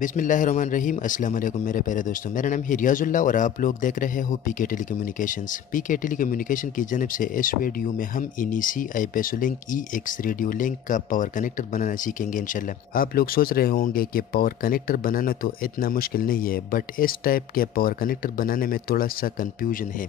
बिस्मिल्लाहिर्रहमानिर्रहीम। अस्सलाम वालेकुम मेरे प्यारे दोस्तों, मेरा नाम है रियाजुल्लाह और आप लोग देख रहे हो पीके टेलीकम्युनिकेशंस। पीके टेलीकम्युनिकेशन की जानब से इस वीडियो में हम इनिसी आईपेसोलिंक EX रेडियो लिंक का पावर कनेक्टर बनाना सीखेंगे इंशाल्लाह। आप लोग सोच रहे होंगे कि पावर कनेक्टर बनाना तो इतना मुश्किल नहीं है, बट इस टाइप के पावर कनेक्टर बनाने में थोड़ा सा कन्फ्यूजन है,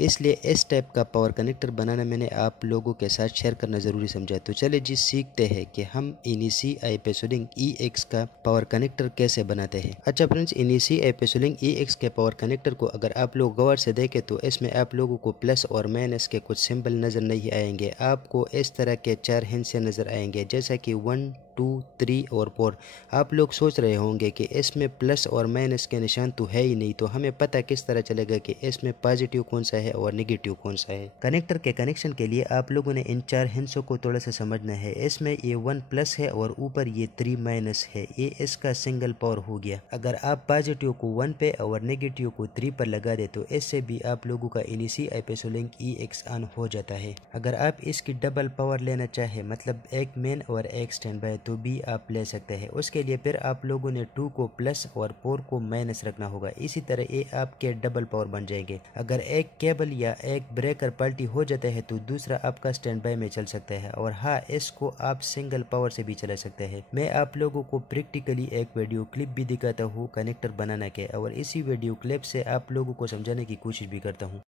इसलिए इस टाइप का पावर कनेक्टर बनाना मैंने आप लोगों के साथ शेयर करना ज़रूरी समझा। तो चले जी सीखते हैं कि हम इनिसी आईपेसोलिंक EX का पावर कनेक्टर कैसे बनाते हैं। अच्छा फ्रेंड्स, इनिसी आईपेसोलिंक EX के पावर कनेक्टर को अगर आप लोग गौर से देखें तो इसमें आप लोगों को प्लस और माइनस के कुछ सिंबल नज़र नहीं आएंगे। आपको इस तरह के 4 हिस्से नज़र आएंगे, जैसा कि 1, 2, 3 और 4। आप लोग सोच रहे होंगे कि इसमें प्लस और माइनस के निशान तो है ही नहीं, तो हमें पता किस तरह चलेगा कि इसमें पॉजिटिव कौन सा है और नेगेटिव कौन सा है। कनेक्टर के कनेक्शन के लिए आप लोगों ने इन 4 हिस्सों को थोड़ा सा समझना है। इसमें ये 1 प्लस है और ऊपर ये 3 माइनस है, ये इसका सिंगल पावर हो गया। अगर आप पॉजिटिव को 1 पे और नेगेटिव को 3 पर लगा दे तो इससे भी आप लोगों का इनिसी आईपेसोलिंक EX ऑन हो जाता है। अगर आप इसकी डबल पावर लेना चाहे, मतलब एक मेन और एक स्टैंड बाय, तो भी आप ले सकते हैं। उसके लिए फिर आप लोगों ने 2 को प्लस और 4 को माइनस रखना होगा। इसी तरह ये आपके डबल पावर बन जाएंगे। अगर एक केबल या एक ब्रेकर पल्टी हो जाता है तो दूसरा आपका स्टैंड बाय में चल सकता है, और हाँ, इसको आप सिंगल पावर से भी चला सकते हैं। मैं आप लोगों को प्रैक्टिकली एक वीडियो क्लिप भी दिखाता हूँ कनेक्टर बनाने के, और इसी वीडियो क्लिप से आप लोगों को समझाने की कोशिश भी करता हूँ।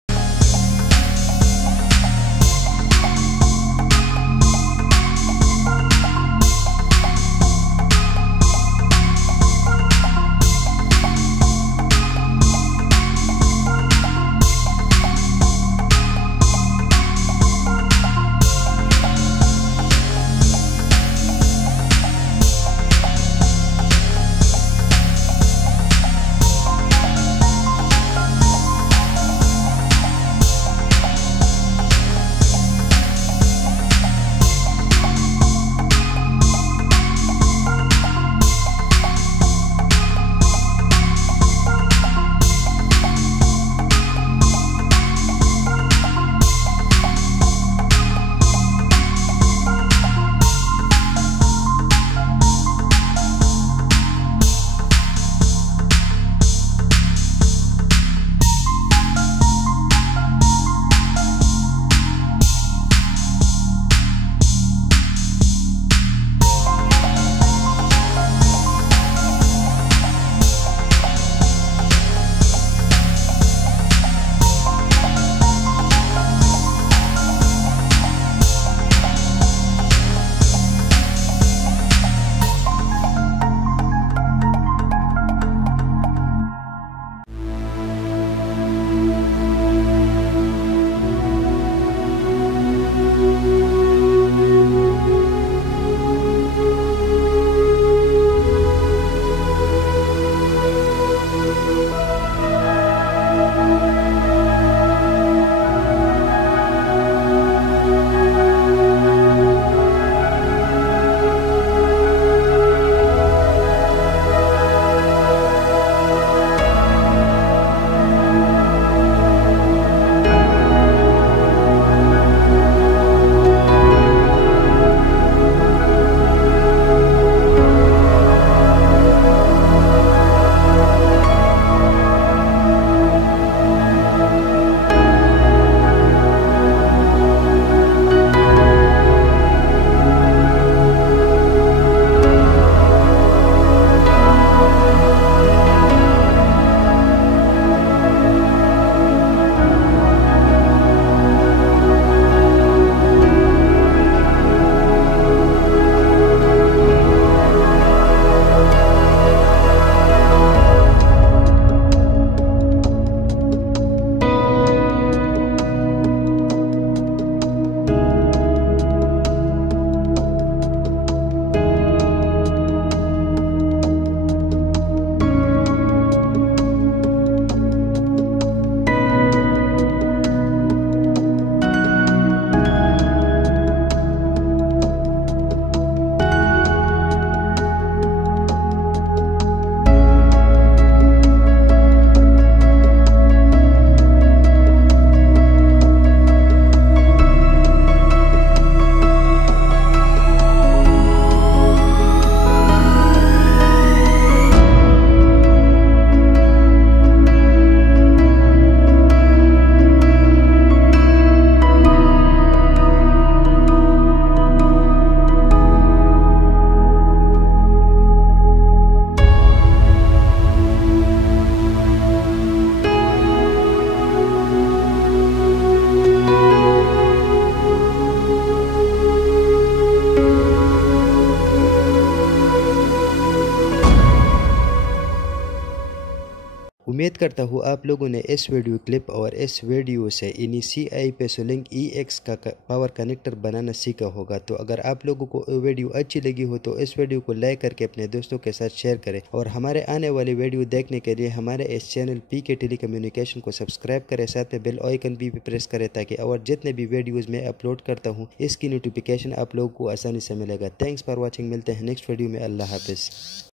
उम्मीद करता हूँ आप लोगों ने इस वीडियो क्लिप और इस वीडियो से इनिसी पेसोलिंक EX का पावर कनेक्टर बनाना सीखा होगा। तो अगर आप लोगों को वीडियो अच्छी लगी हो तो इस वीडियो को लाइक करके अपने दोस्तों के साथ शेयर करें और हमारे आने वाली वीडियो देखने के लिए हमारे इस चैनल PK टेलीकम्युनिकेशन को सब्सक्राइब करें, साथ में बेल आइकन भी प्रेस करें ताकि और जितने भी वीडियोज़ मैं अपलोड करता हूँ इसकी नोटिफिकेशन आप लोगों को आसानी से मिलेगा। Thanks for watching. मिलते हैं नेक्स्ट वीडियो में। अल्लाह हाफिज़।